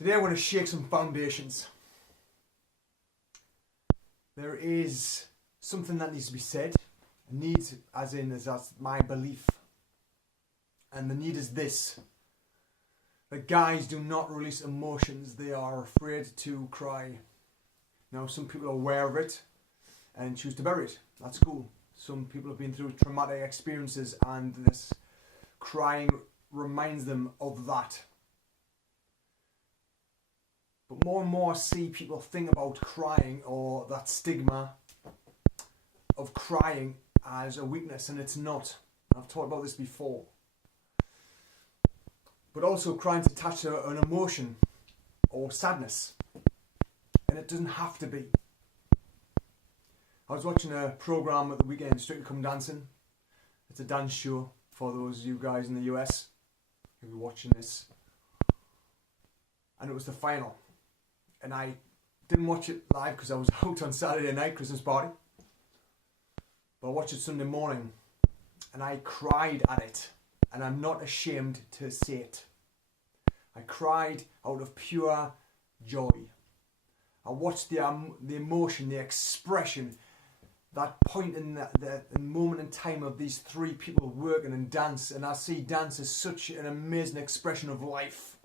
Today I want to shake some foundations. There is something that needs to be said. A need, as in, that's my belief. And the need is this. That guys do not release emotions. They are afraid to cry. Now, some people are aware of it and choose to bury it. That's cool. Some people have been through traumatic experiences and this crying reminds them of that. But more and more I see people think about crying, or that stigma of crying, as a weakness, and it's not. I've talked about this before. But also crying is attached to an emotion or sadness. And it doesn't have to be. I was watching a programme at the weekend, Strictly Come Dancing. It's a dance show for those of you guys in the US who are watching this. And it was the final. And I didn't watch it live because I was out on Saturday night, Christmas party. But I watched it Sunday morning and I cried at it. And I'm not ashamed to say it. I cried out of pure joy. I watched the emotion, the expression, that point in the moment in time of these three people working and dance. And I see dance as such an amazing expression of life.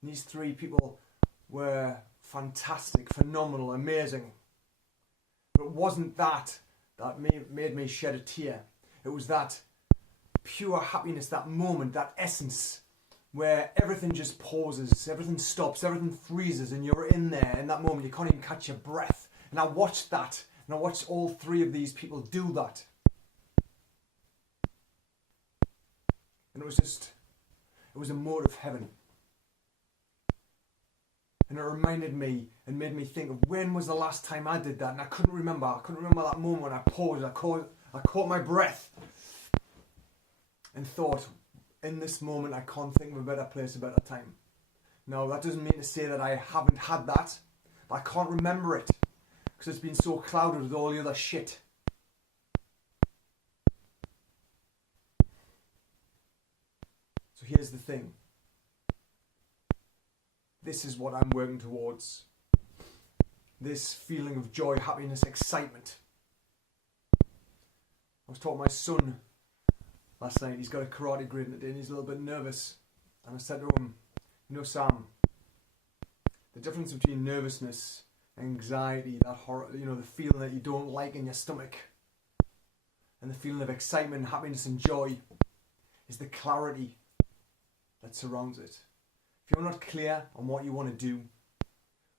And these three people were fantastic, phenomenal, amazing. But it wasn't that made me shed a tear. It was that pure happiness, that moment, that essence where everything just pauses, everything stops, everything freezes, and you're in there in that moment. You can't even catch your breath. And I watched that, and I watched all three of these people do that. And it was a mode of heaven. And it reminded me and made me think of when was the last time I did that. And I couldn't remember. I couldn't remember that moment when I paused. I caught my breath and thought, in this moment, I can't think of a better place, a better time. Now, that doesn't mean to say that I haven't had that. But I can't remember it because it's been so clouded with all the other shit. So here's the thing. This is what I'm working towards. This feeling of joy, happiness, excitement. I was talking to my son last night. He's got a karate grade today and he's a little bit nervous. And I said to him, you know, Sam, the difference between nervousness, anxiety, that horror, the feeling that you don't like in your stomach, and the feeling of excitement, happiness and joy is the clarity that surrounds it. If you're not clear on what you want to do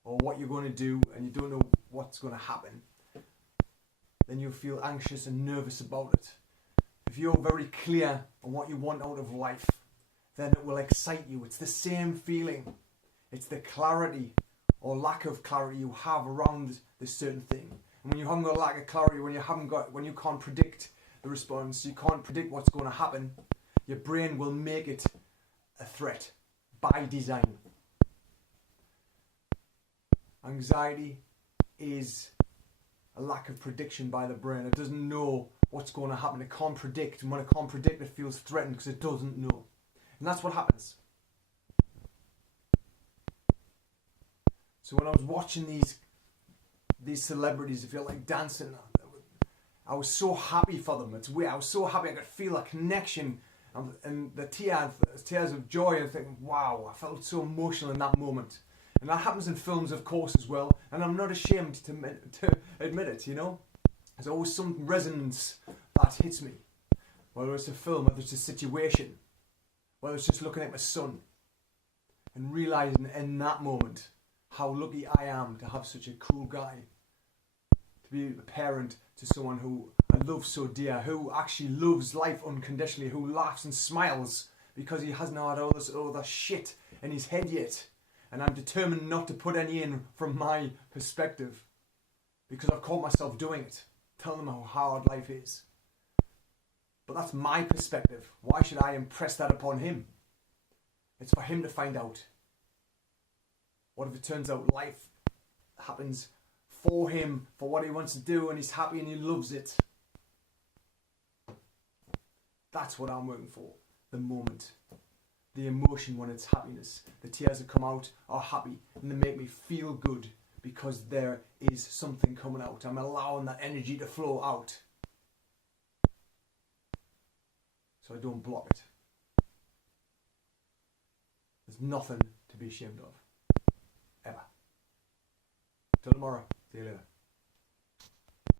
or what you're going to do and you don't know what's going to happen, then you'll feel anxious and nervous about it. If you're very clear on what you want out of life, then it will excite you. It's the same feeling. It's the clarity or lack of clarity you have around this certain thing. And when you haven't got a lack of clarity, when you can't predict the response, you can't predict what's going to happen, your brain will make it a threat. By design. Anxiety is a lack of prediction by the brain. It doesn't know what's going to happen. It can't predict. And when it can't predict, it feels threatened because it doesn't know. And that's what happens. So when I was watching these celebrities, if you're like dancing, I was so happy for them. It's weird. I was so happy I could feel a connection. And the tears of joy, and thinking, wow, I felt so emotional in that moment. And that happens in films, of course, as well. And I'm not ashamed to admit it, There's always some resonance that hits me. Whether it's a film, whether it's a situation, whether it's just looking at my son and realising in that moment how lucky I am to have such a cool guy. To be a parent to someone who I love so dear, who actually loves life unconditionally, who laughs and smiles because he hasn't had all this other shit in his head yet. And I'm determined not to put any in from my perspective because I've caught myself doing it, telling them how hard life is. But that's my perspective. Why should I impress that upon him? It's for him to find out. What if it turns out life happens for him, for what he wants to do, and he's happy and he loves it? That's what I'm working for. The moment. the emotion when it's happiness. The tears that come out are happy and they make me feel good because there is something coming out. I'm allowing that energy to flow out. So I don't block it. There's nothing to be ashamed of. Ever. Till tomorrow. See you later.